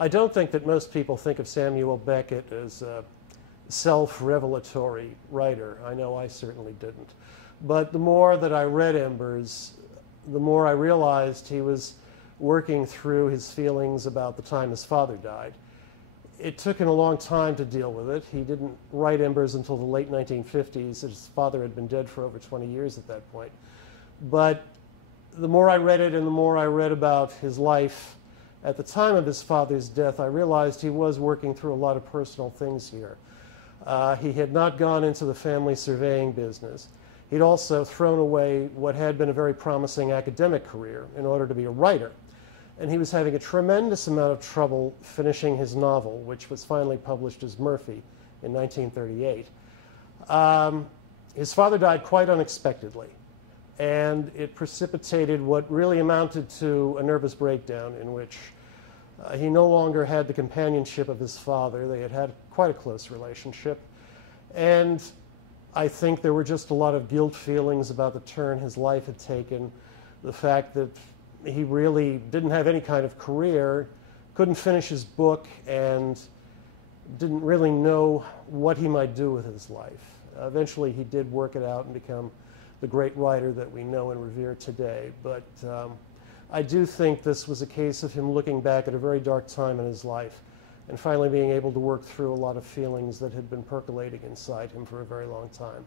I don't think that most people think of Samuel Beckett as a self-revelatory writer. I know I certainly didn't. But the more that I read Embers, the more I realized he was working through his feelings about the time his father died. It took him a long time to deal with it. He didn't write Embers until the late 1950s. His father had been dead for over 20 years at that point. But the more I read it and the more I read about his life at the time of his father's death, I realized he was working through a lot of personal things here. He had not gone into the family surveying business. He'd also thrown away what had been a very promising academic career in order to be a writer. And he was having a tremendous amount of trouble finishing his novel, which was finally published as Murphy in 1938. His father died quite unexpectedly, and it precipitated what really amounted to a nervous breakdown in which he no longer had the companionship of his father. They had had quite a close relationship. And I think there were just a lot of guilt feelings about the turn his life had taken, the fact that he really didn't have any kind of career, couldn't finish his book, and didn't really know what he might do with his life. Eventually, he did work it out and become the great writer that we know and revere today. But I do think this was a case of him looking back at a very dark time in his life and finally being able to work through a lot of feelings that had been percolating inside him for a very long time.